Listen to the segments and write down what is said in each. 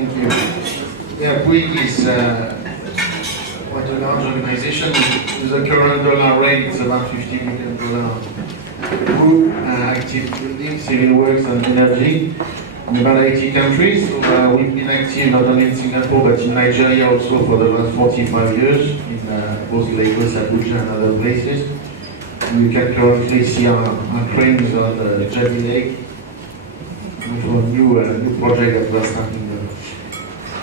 Thank you. Yeah, Bouygues is quite a large organization. With the current dollar rate, it's about $50 million group, active building, civil works and energy in about 80 countries. So we've been active not only in Singapore but in Nigeria also for the last 45 years in both Lagos, Abuja and other places. And you can currently see our cranes on Jelly Lake for a new project that we're starting there.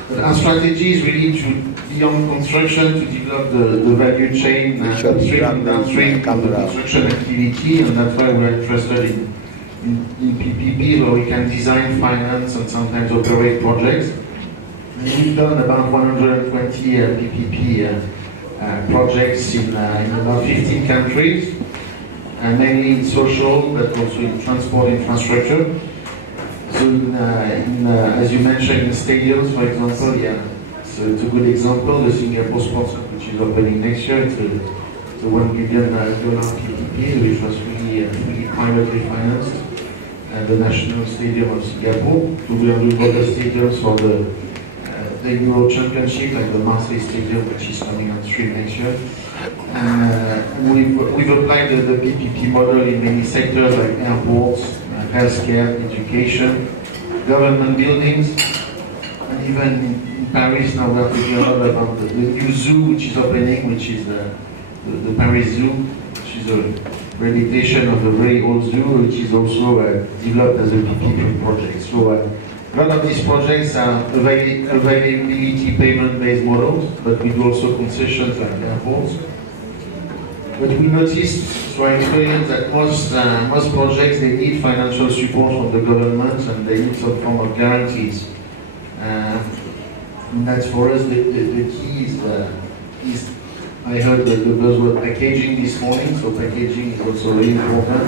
But our strategy is really to, beyond construction, to develop the value chain, upstream and downstream of the construction activity, and that's why we're interested in PPP, where we can design, finance, and sometimes operate projects. And we've done about 120 PPP projects in about 15 countries, mainly in social, but also in transport infrastructure. So, as you mentioned, in stadiums, for example, yeah, so it's a good example. The Singapore Sports Hub, which is opening next year, it's a $1 billion PPP, which was fully privately financed. And the National Stadium of Singapore. So we are doing other stadiums for the Euro Championship, like the Marseille Stadium, which is coming on stream next year. And we've applied the PPP model in many sectors like airports, healthcare, education, government buildings, and even in Paris now we are talking a lot about the new zoo which is opening, which is the Paris Zoo, which is a replication of a very old zoo, which is also developed as a PPP project. So a lot of these projects are availability payment-based models, but we do also concessions like airports. But we noticed through our experience that most projects, they need financial support from the government and they need some form of guarantees. And that's for us the key is I heard the buzzword packaging this morning, so packaging is also very important.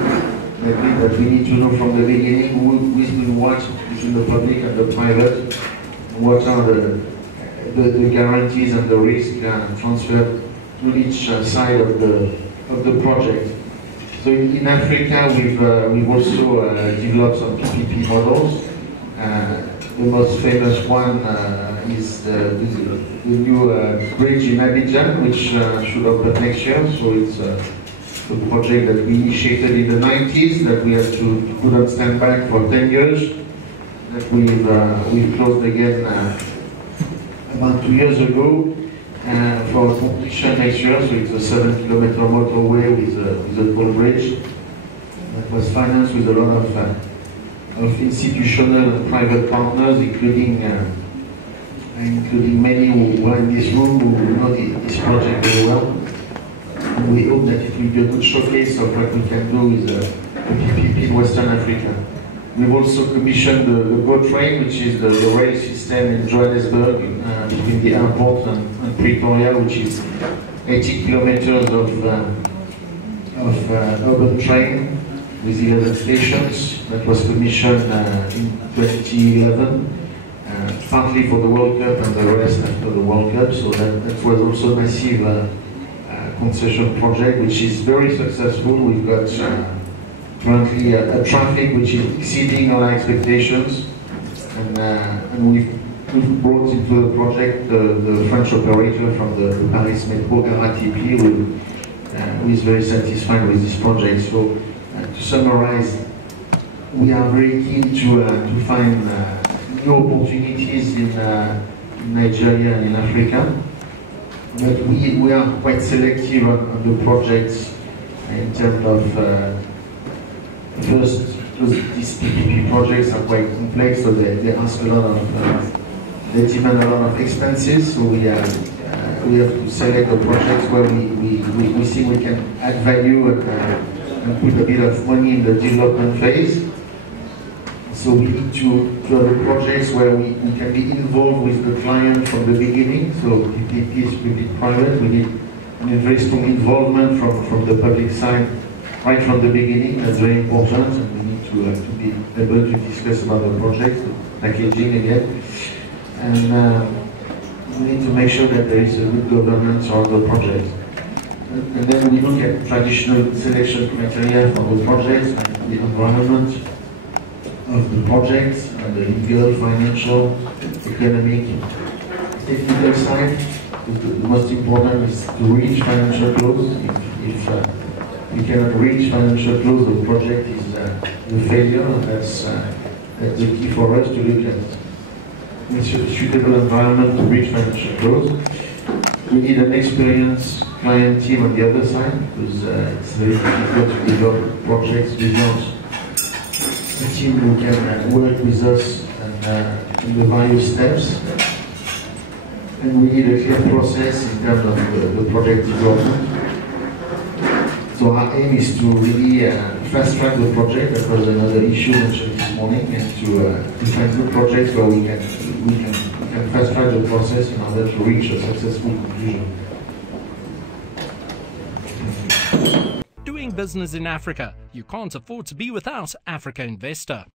That we need to know from the beginning who is doing what between the public and the private, what are the guarantees and the risk transferred to each side of the project. So in Africa, we've also developed some PPP models. The most famous one is the new bridge in Abuja, which should open next year. So it's a project that we initiated in the 90s, that we had to put on standby for 10 years, that we've closed again about 2 years ago. For completion next year, so it's a 7-kilometer motorway with a toll bridge that was financed with a lot of institutional and private partners, including many who are in this room who know this project very well. And we hope that it will be a good showcase of what we can do with the PPP in Western Africa. We've also commissioned the GO train, which is the rail system in Johannesburg, between the airport and Pretoria, which is 80 kilometers of urban train with 11 stations. That was commissioned in 2011, partly for the World Cup and the rest after the World Cup. So that was also a massive concession project, which is very successful. We've got currently a traffic which is exceeding our expectations, and we've brought into the project the French operator from the Paris Metro, DTP, who is very satisfied with this project. So to summarize, we are very keen to find new opportunities in Nigeria and in Africa, but we are quite selective on the projects in terms of first, because these PPP projects are quite complex, so they ask a lot of, they demand a lot of expenses. So we have to select the projects where we see we can add value and put a bit of money in the development phase. So we need to have the projects where we can be involved with the client from the beginning. So PPP is public-private. We need very strong involvement from the public side right from the beginning. That's very important, and we need to be able to discuss about the project, packaging again, and we need to make sure that there is a good governance on the project. And then we look at traditional selection criteria for the projects, like the environment of the project, the legal, financial, economic, technical side. The most important is to reach financial close. If we cannot reach financial close, the project is a failure, and that's the key for us to look at. It's a suitable environment to reach financial close. We need an experienced client team on the other side, because it's very difficult to develop projects without a team who can work with us and in the various steps. And we need a clear process in terms of the project development. So our aim is to really fast track the project. That was another issue mentioned this morning, and to find good projects where we can fast track the process in order to reach a successful conclusion. Doing business in Africa, you can't afford to be without Africa Investor.